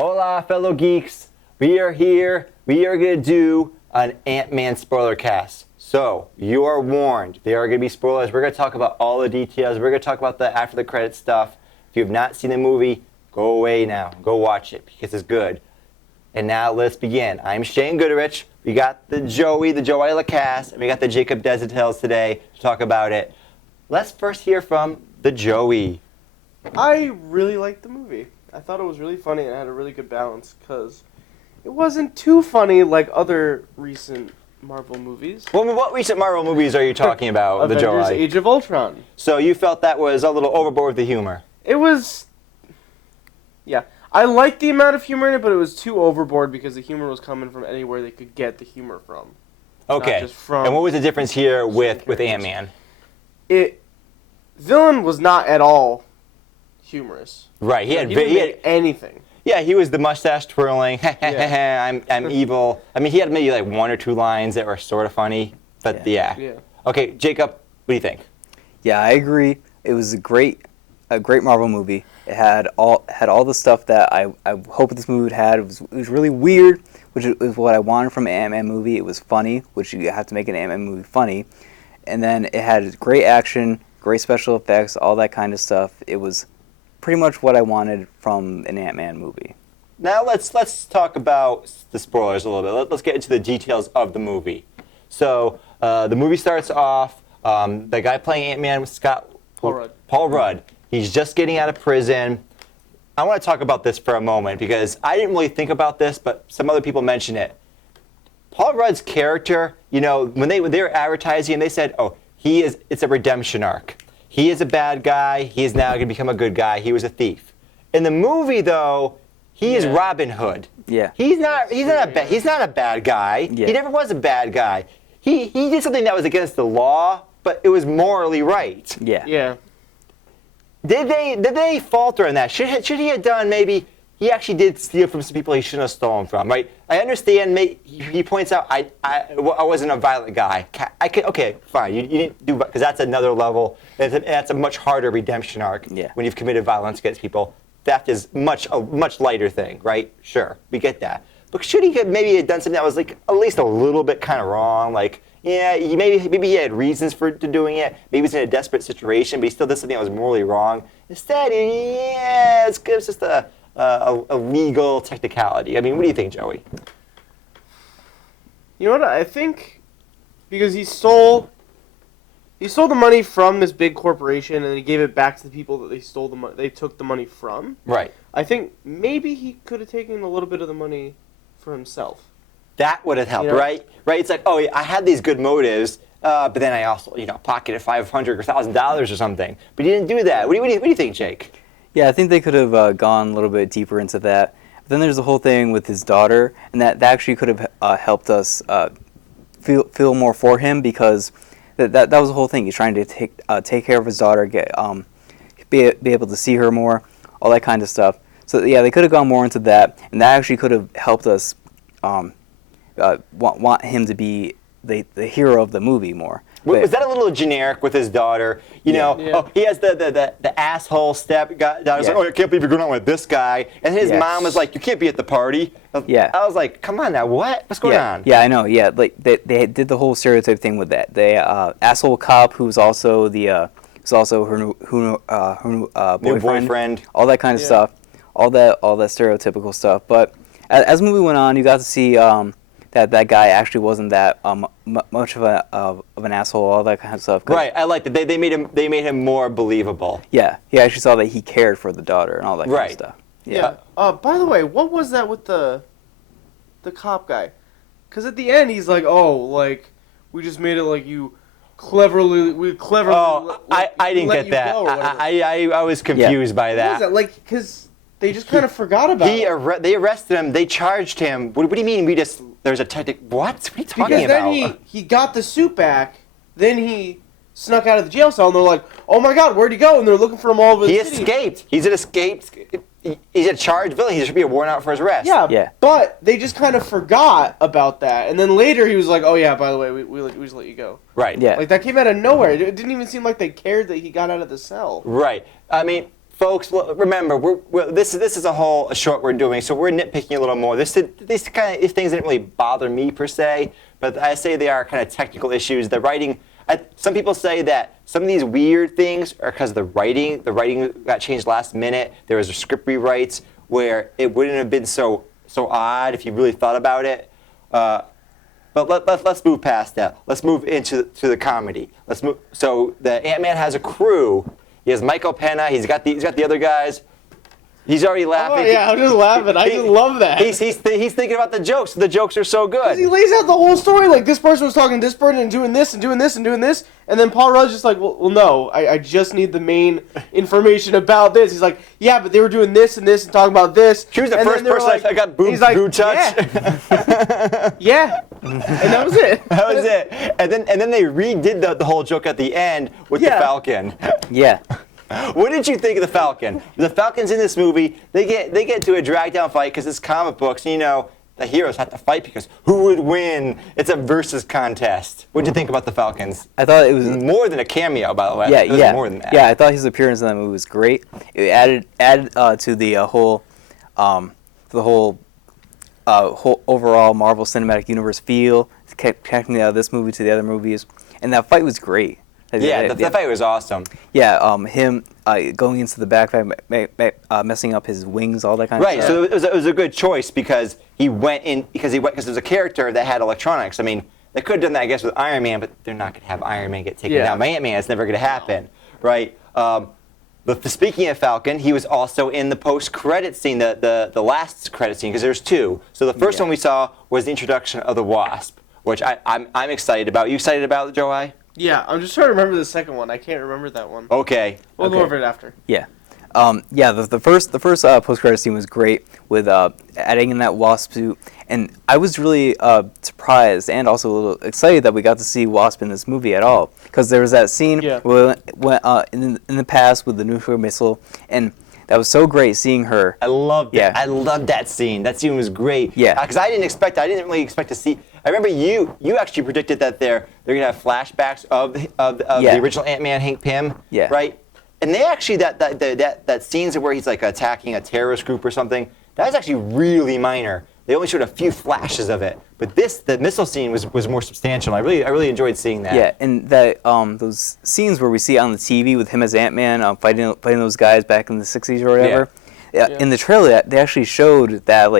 Hola, fellow geeks. We are here. We are going to do an Ant-Man spoiler cast. So, you are warned. There are going to be spoilers. We're going to talk about all the details. We're going to talk about the after the credits stuff. If you have not seen the movie, go away now. Go watch it because it's good. And now let's begin. I'm Shane Goodrich. We got the Joey LaCasse, and we got the Jacob Desitels today to talk about it. Let's first hear from the Joey. I really liked the movie. I thought it was really funny and it had a really good balance because it wasn't too funny like other recent Marvel movies. Well, what recent Marvel movies are you talking about, the Joey? Avengers Age of Ultron. So you felt that was a little overboard with the humor? It was... Yeah. I liked the amount of humor in it, but it was too overboard because the humor was coming from anywhere they could get the humor from. Okay. Not just from and what was the difference here with Ant-Man? Villain was not at all humorous. Right. He didn't had make anything. Yeah, he was the mustache twirling. Yeah. I'm evil. I mean, he had maybe like one or two lines that were sort of funny, but yeah. Okay, Jacob, what do you think? Yeah, I agree. It was a great Marvel movie. It had all the stuff that I hoped this movie would have. It was really weird, which is what I wanted from an Ant-Man movie. It was funny, which you have to make an Ant-Man movie funny. And then it had great action, great special effects, all that kind of stuff. It was pretty much what I wanted from an Ant-Man movie. Now let's talk about the spoilers a little bit. Let's get into the details of the movie. So the movie starts off. The guy playing Ant-Man was Paul Rudd. He's just getting out of prison. I want to talk about this for a moment because I didn't really think about this, but some other people mention it. Paul Rudd's character, you know, when they were advertising, they said, "Oh, it's a redemption arc. He is a bad guy. He is now going to become a good guy. He was a thief." In the movie, though, he is Robin Hood. Yeah. He's not a bad guy. Yeah. He never was a bad guy. He did something that was against the law, but it was morally right. Yeah. Yeah. Did they falter on that? Should he have done maybe? He actually did steal from some people he shouldn't have stolen from, right? I understand. He points out I wasn't a violent guy. Okay, fine. You didn't do, because that's another level. That's a much harder redemption arc. Yeah. When you've committed violence against people, theft is a much lighter thing, right? Sure, we get that. But should he have maybe done something that was like at least a little bit kind of wrong? Like, yeah, maybe he had reasons for doing it. Maybe he's in a desperate situation, but he still did something that was morally wrong. Instead, it's just a legal technicality. I mean, what do you think, Joey? You know what? I think because he stole the money from this big corporation and then he gave it back to the people that they took the money from. Right. I think maybe he could have taken a little bit of the money for himself. That would have helped, right? Right. It's like, oh, I had these good motives, but then I also, pocketed $500 or $1,000 or something. But he didn't do that. What do you think, Jake? Yeah, I think they could have gone a little bit deeper into that. But then there's the whole thing with his daughter, and that actually could have helped us feel more for him because that was the whole thing. He's trying to take care of his daughter, be able to see her more, all that kind of stuff. So yeah, they could have gone more into that, and that actually could have helped us want him to be the hero of the movie more. Was that a little generic with his daughter? Oh, he has the asshole daughter's like, oh, I can't believe you're going out with this guy. And his mom was like, you can't be at the party. Yeah. I was like, come on now, what's going on? Yeah, I know. Yeah, like they did the whole stereotype thing with that. The asshole cop who's also her boyfriend, all that kind of stuff, all that stereotypical stuff. But as the movie went on, you got to see that guy actually wasn't that much of an asshole, all that kind of stuff. Right, I liked it. They made him more believable. Yeah, he actually saw that he cared for the daughter and all that kind of stuff. Yeah. By the way, what was that with the cop guy? Because at the end he's like, oh, like we just made it like you cleverly. Oh, I didn't get that. I was confused by that. What was that? Like, because they just kind of forgot about it. They arrested him. They charged him. What do you mean? There's a tactic. What are you talking about? Because then he got the suit back. Then he snuck out of the jail cell, and they're like, "Oh my God, where'd he go?" And they're looking for him all over the city. He escaped. He's an escaped. He's a charged villain. He should be a warrant out for his arrest. Yeah. But they just kind of forgot about that, and then later he was like, "Oh yeah, by the way, we just let you go." Right. Yeah. Like that came out of nowhere. It didn't even seem like they cared that he got out of the cell. Right. I mean, folks, remember, this is a short we're doing, so we're nitpicking a little more. These kind of things didn't really bother me per se, but I say they are kind of technical issues. The writing, some people say that some of these weird things are because the writing got changed last minute. There was a script rewrites where it wouldn't have been so odd if you really thought about it. But let's move past that. Let's move into the comedy. Let's move. So the Ant-Man has a crew. He has Michael Pena. He's got the other guys. He's already laughing. Oh, yeah, I'm just laughing. I just love that. He's thinking about the jokes. The jokes are so good. He lays out the whole story. Like, this person was talking to this person and doing this and doing this and doing this. And then Paul Rudd's just like, well no, I just need the main information about this. He's like, yeah, but they were doing this and this and talking about this. She was the first person I got boob touch. Yeah. Yeah. And that was it. That was it. And then they redid the whole joke at the end with the Falcon. Yeah. What did you think of the Falcon? The Falcons in this movie, they get to a drag down fight because it's comic books. And, the heroes have to fight because who would win? It's a versus contest. What did you think about the Falcons? I thought it was more than a cameo, by the way. Yeah, it was more than that. Yeah, I thought his appearance in that movie was great. It added to the whole overall Marvel Cinematic Universe feel, connecting this movie to the other movies, and that fight was great. Yeah, the fight was awesome. Yeah, him going into the backpack, messing up his wings, all that kind of stuff. Right, so it was a good choice because he went because there's a character that had electronics. I mean, they could have done that, I guess, with Iron Man, but they're not going to have Iron Man get taken down by Ant-Man. It's never going to happen, right? But speaking of Falcon, he was also in the post-credit scene, the last credit scene, because there's two. So the first one we saw was the introduction of the Wasp, which I'm excited about. You excited about it, Joey? Yeah, I'm just trying to remember the second one. I can't remember that one. Okay. We'll go over it after. Yeah. The first post-credit scene was great with adding in that Wasp suit, and I was really surprised and also a little excited that we got to see Wasp in this movie at all, because there was that scene where in the past with the nuclear missile, and that was so great seeing her. I loved it. I loved that scene. That scene was great. Yeah. Because I didn't really expect to see. I remember you actually predicted that they're gonna have flashbacks of the original Ant-Man, Hank Pym. Yeah. Right. And they actually that scenes where he's like attacking a terrorist group or something. That was actually really minor. They only showed a few flashes of it. But the missile scene was more substantial. I really enjoyed seeing that. Yeah, and that those scenes where we see on the TV with him as Ant-Man fighting those guys back in the 60s or whatever. Yeah. In the trailer, they actually showed that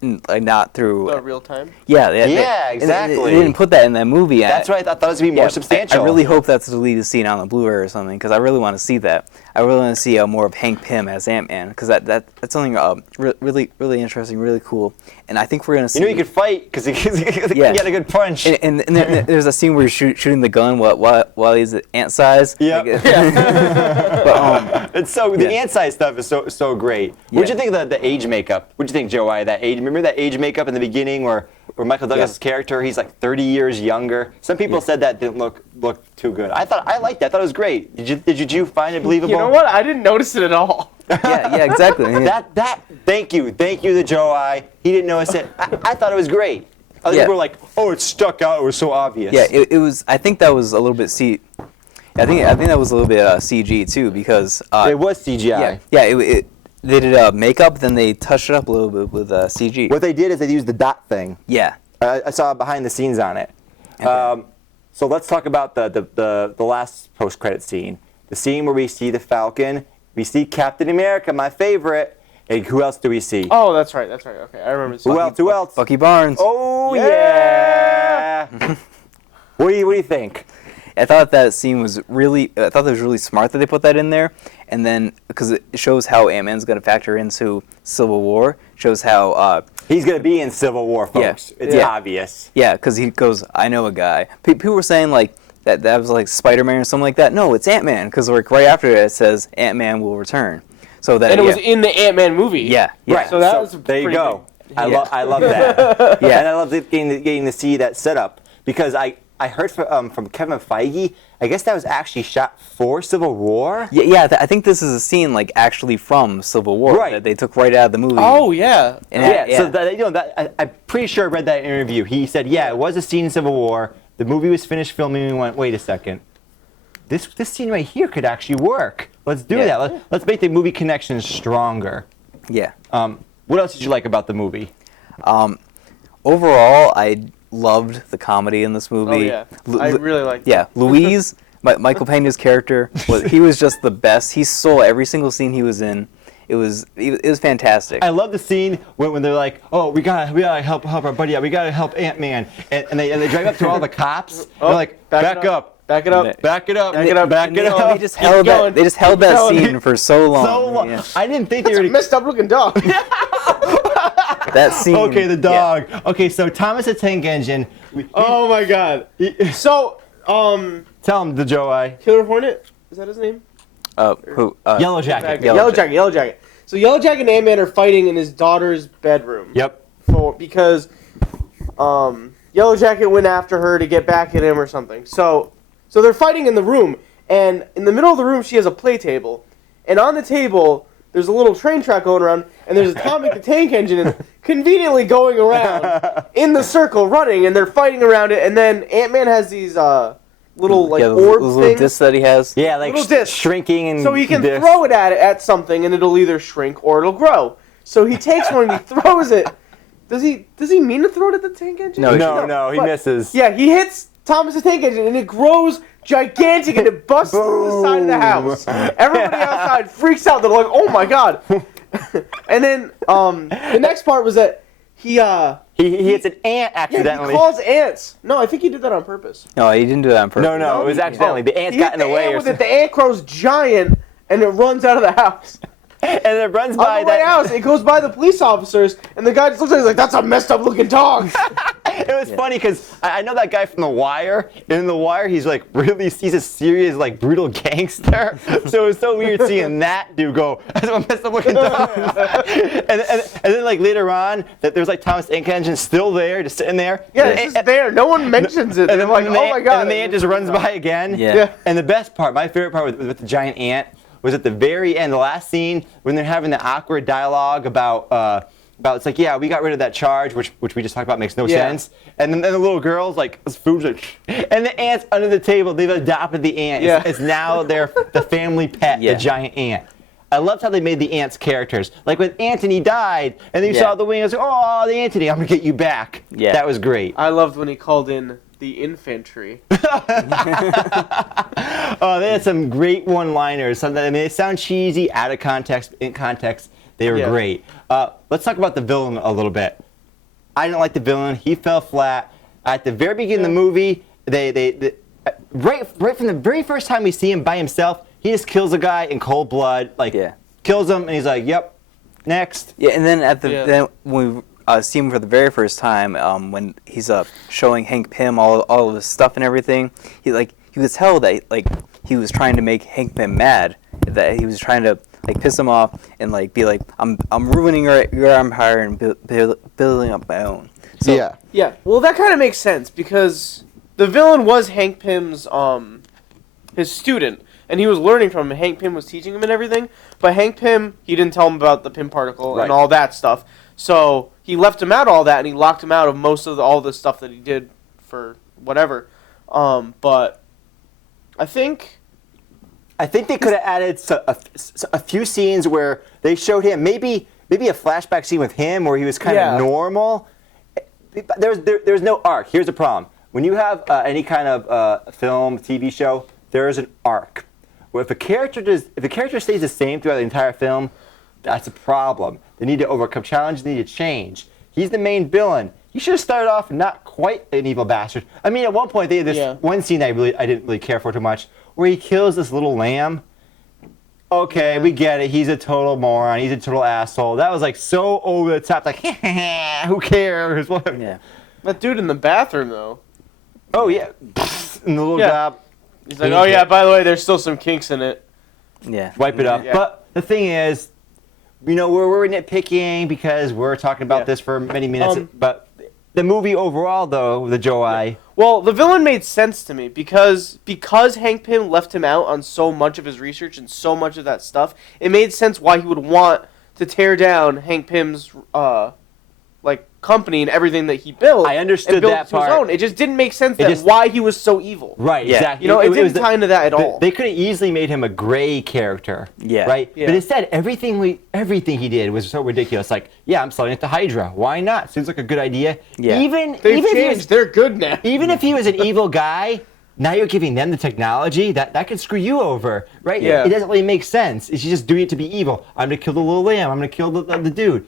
not through real time. Yeah, exactly. They didn't put that in that movie. That's right. I thought it was gonna be more substantial. I really hope that's the deleted scene on the Blu-ray or something, because I really want to see that. I really want to see more of Hank Pym as Ant-Man, because that's something really interesting, really cool. And I think we're gonna see. You could fight because he got a good punch. And there's a scene where he's shooting the gun while he's ant-size. Yeah. It's the ant-size stuff is so great. What'd you think of the age makeup? What'd you think, Joey? That age. Remember that age makeup in the beginning where Michael Douglas' character, he's like 30 years younger. Some people said that didn't look too good. I liked that. I thought it was great. Did you find it believable? You know what? I didn't notice it at all. yeah, exactly. Thank you to Joey. He didn't notice it. I thought it was great. Other people were like, oh, it stuck out. It was so obvious. Yeah, it was. I think that was a little bit I think that was a little bit CG too, because it was CGI. Yeah. They did makeup, then they touched it up a little bit with CG. What they did is they used the dot thing. Yeah. I saw behind the scenes on it. Okay. So let's talk about the last post-credit scene. The scene where we see the Falcon, we see Captain America, my favorite. And who else do we see? Oh, that's right. Okay, I remember. Who else? Bucky Barnes. Oh, yeah. What do you think? I thought that scene was really smart that they put that in there, and then because it shows how Ant-Man's going to factor into Civil War, shows how he's going to be in Civil War, folks. It's obvious. Yeah, because he goes, I know a guy. People were saying like that was like Spider-Man or something like that. No, it's Ant-Man, because like right after it says Ant-Man will return. So that and it was in the Ant-Man movie. Yeah. Right. So that was there you go. Big. I love that. Yeah, and I love getting to see that setup, because I heard from Kevin Feige, I guess that was actually shot for Civil War. Yeah, I think this is a scene like actually from Civil War that they took right out of the movie. Oh yeah, So I'm pretty sure I read that interview. He said, it was a scene in Civil War. The movie was finished filming, and we went, wait a second, this scene right here could actually work. Let's do Yeah. that. Let's make the movie connection stronger. Yeah. What else did you like about the movie? Overall, I loved the comedy in this movie. Oh yeah, I really like. Yeah, Louise, Michael Pena's character, he was just the best. He stole every single scene he was in. It was fantastic. I love the scene when they're like, "Oh, we gotta help our buddy out. We gotta help Ant-Man," and they drive up to all the cops. They're like, "Back up, Back it up. back it up, Back it up. back it up." They just held going. that. They just held that going. scene for so long. So long. Yeah. I didn't think they That's a were. messed up looking dog. That scene. Okay, the yeah. dog. Okay, so Thomas the Tank Engine. Oh my god. So, Tell him the Joe I. Killer Hornet, is that his name? Who? Yellow Jacket. Yellow Jacket. So Yellow Jacket and Ant-Man are fighting in his daughter's bedroom. Yep. Because Yellow Jacket went after her to get back at him or something. So they're fighting in the room, and in the middle of the room she has a play table, and on the table there's a little train track going around, and there's Atomic the Tank Engine conveniently going around in the circle running, and they're fighting around it, and then Ant-Man has these little like orb those little things. discs that he has. Yeah, like Little disc. shrinking and. So he can discs. throw it at something, and it'll either shrink or it'll grow. So he takes one and he throws it. Does he mean to throw it at the tank engine? No, No, he but- misses. Yeah, he hits Thomas the Tank Engine, and it grows gigantic, and it busts through the side of the house. Everybody outside freaks out. They're like, "Oh my god!" And then the next part was that he hits an ant yeah, accidentally. he calls ants. No, I think he did that on purpose. No, he didn't do that on purpose. No, it was accidentally. The ants He got hit in the the way ant or with it. something. The ant grows giant, and it runs out of the house. And it runs On by the way that. out, it goes by the police officers, and the guy just looks at it, he's like, "That's a messed up looking dog." It was funny because I know that guy from The Wire. And in The Wire, he's like he's a serious, like brutal gangster. So it was so weird seeing that dude go, "That's a messed up looking dog." and then like later on, that there's like Thomas the Tank Engine still there, just sitting there. Yeah, And- it's just there. No one mentions it. And And then I'm like, when "Oh my god!" And then the ant just runs by again. Yeah. Yeah. And the best part, my favorite part with the giant ant, was at the very end, the last scene, when they're having the awkward dialogue about it's like, yeah, we got rid of that charge, which we just talked about makes no Yeah. sense. And then the little girl's like, this food's like, and the ant's under the table. They've adopted the ant. Yeah. It's now the family pet, Yeah. the giant ant. I loved how they made the ants characters. Like when Anthony died, and then you Yeah. saw the wing, I was like, oh, the Anthony, I'm gonna get you back. Yeah. That was great. I loved when he called in the infantry. Oh, they had some great one-liners. I mean, they sound cheesy, out of context. In context, they were Yeah. great. Let's talk about the villain a little bit. I didn't like the villain. He fell flat. At the very beginning of the movie, they right from the very first time we see him by himself, he just kills a guy in cold blood. Like, Yeah. kills him, and he's like, "Yep, next." Yeah, and then Yeah. then when we see him for the very first time, when he's showing Hank Pym all of his stuff and everything, he was tell that he was trying to make Hank Pym mad, that he was trying to piss him off and be like, I'm ruining your empire and building up my own. So, Yeah. Yeah, well, that kind of makes sense because the villain was Hank Pym's his student, and he was learning from him. Hank Pym was teaching him and everything, but Hank Pym, he didn't tell him about the Pym particle Right. and all that stuff. So he left him out of all that, and he locked him out of most of all the stuff that he did for whatever. But I think they could have added a few scenes where they showed him maybe a flashback scene with him where he was kind Yeah. of normal. There's no arc. Here's the problem: when you have any kind of film, TV show, there is an arc. Well, if a character stays the same throughout the entire film, that's a problem. They need to overcome challenges. They need to change. He's the main villain. He should have started off not quite an evil bastard. I mean, at one point they had this one scene I didn't really care for too much, where he kills this little lamb. Okay, we get it. He's a total moron. He's a total asshole. That was so over the top. Like, who cares? yeah. that dude in the bathroom though. Oh yeah, and the little Yeah. job. He's like, "Oh yeah, by the way, there's still some kinks in it." Yeah. Wipe it up. Yeah. But the thing is, we're nitpicking because we're talking about Yeah. this for many minutes. But the movie overall, though, the Joe I. Well, the villain made sense to me because Hank Pym left him out on so much of his research and so much of that stuff. It made sense why he would want to tear down Hank Pym's like company and everything that he built. I understood and built that to his part. own. It just didn't make sense It that just- why he was so evil. Right, Yeah. exactly. You know, it was didn't tie into that at all. They could have easily made him a gray character. Yeah. Right? Yeah. But instead, everything he did was so ridiculous. Like, yeah, I'm selling it to Hydra. Why not? Seems like a good idea. Yeah. Even They've if he changed. was, They're good now. even if he was an evil guy, now you're giving them the technology that could screw you over, right? Yeah. It doesn't really make sense. It's just doing it to be evil. I'm gonna kill the little lamb. I'm gonna kill the dude.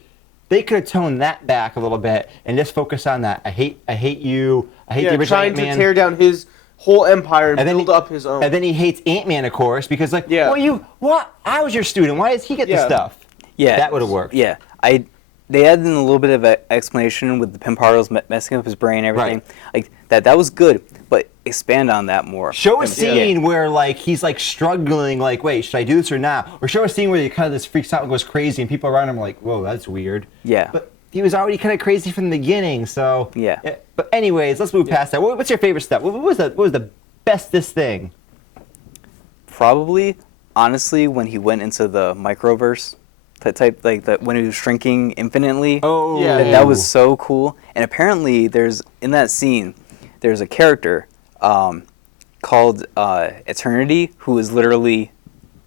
They could have toned that back a little bit and just focus on that. I hate you. I hate the original trying to Ant-Man. tear down his whole empire and, And then build he- up his own. And then he hates Ant-Man, of course, because like, Yeah. what? I was your student. Why does he get the Yeah. stuff? Yeah, That would have worked. Yeah, they added in a little bit of an explanation with the Pym particles messing up his brain and everything. Right. Like that was good, but expand on that more. Show a And- scene where like he's like struggling, like, wait, should I do this or not? Or show a scene where he kind of just freaks out and goes crazy, and people around him are like, whoa, that's weird. Yeah. But he was already kind of crazy from the beginning, so Yeah. But anyways, let's move past that. What's your favorite step? What was the bestest thing? Probably, honestly, when he went into the microverse type, like that when he was shrinking infinitely. Oh, Yeah. That was so cool. And apparently, in that scene, there's a character called Eternity, who is literally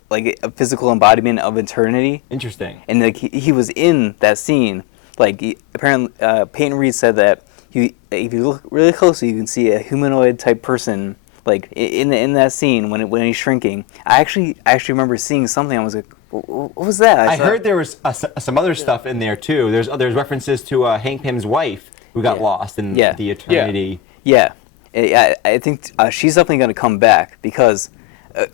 like a physical embodiment of eternity. interesting. And like he was in that scene. Like apparently, Peyton Reed said that if you look really closely, you can see a humanoid type person like in that scene when he's shrinking. I actually remember seeing something. I was like, what was that? I saw- heard there was some other stuff in there too. There's references to Hank Pym's wife who got Yeah. lost in Yeah. the eternity. Yeah, I think she's definitely going to come back because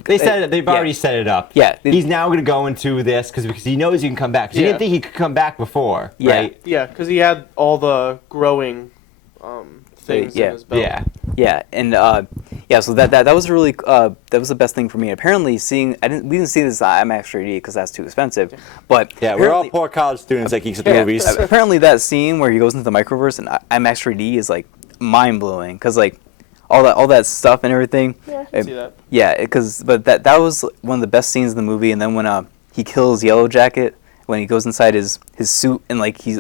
They said it. They've yeah. already set it up. Yeah. He's now going to go into this because he knows he can come back. 'Cause he Yeah. didn't think he could come back before, Yeah. right? Yeah, because he had all the growing things Yeah. in his belt. Yeah. Yeah, and so that was really that was the best thing for me. Apparently, we didn't see this on IMAX 3D because that's too expensive. But Yeah, we're all apparently- poor college students that geeks at the yeah, movies. Apparently, that scene where he goes into the microverse in IMAX 3D is like mind blowing because like all that stuff and everything. Yeah, I can see that. Yeah, but that was one of the best scenes in the movie. And then when he kills Yellow Jacket, when he goes inside his suit and like he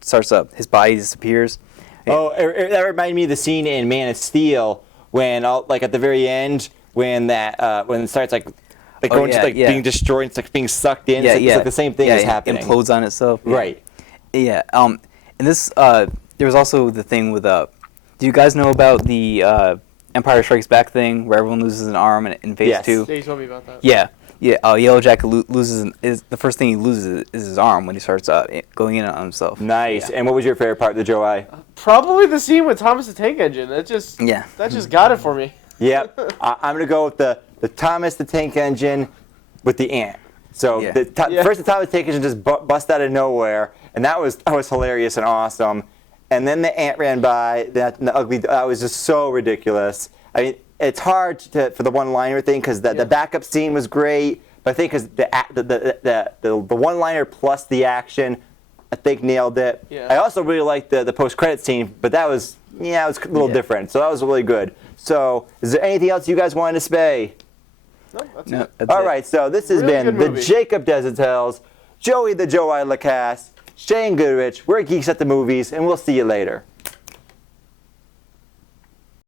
starts up, his body disappears. Oh, that reminded me of the scene in Man of Steel when, like at the very end, when it starts like going to being destroyed, it's like being sucked in. It's like the same thing is happening. It implodes on itself. Yeah. Right. Yeah. And this there was also the thing with do you guys know about the Empire Strikes Back thing where everyone loses an arm in Phase Yes. 2? Yeah, you told me about that. Yeah. Yeah. Yellow Jacket loses is the first thing he loses is his arm when he starts going in on himself. Nice. Yeah. And what was your favorite part of the Joe Eye? Probably the scene with Thomas the Tank Engine. That just got it for me. Yep. I'm going to go with the Thomas the Tank Engine with the ant. So Yeah. First the Thomas the Tank Engine just bust out of nowhere, and that was hilarious and awesome. And then the ant ran by, that was just so ridiculous. I mean, it's hard for the one-liner thing because the backup scene was great, but I think because the one-liner plus the action, I think nailed it. Yeah. I also really liked the post-credit scene, but it was a little different. So that was really good. So is there anything else you guys wanted to say? No, that's No, it. that's All it. right, so this has Really been good the movie. Jacob Desert Tales, Joey the Joe I Lacasse, Shane Goodrich. We're Geeks at the Movies, and we'll see you later.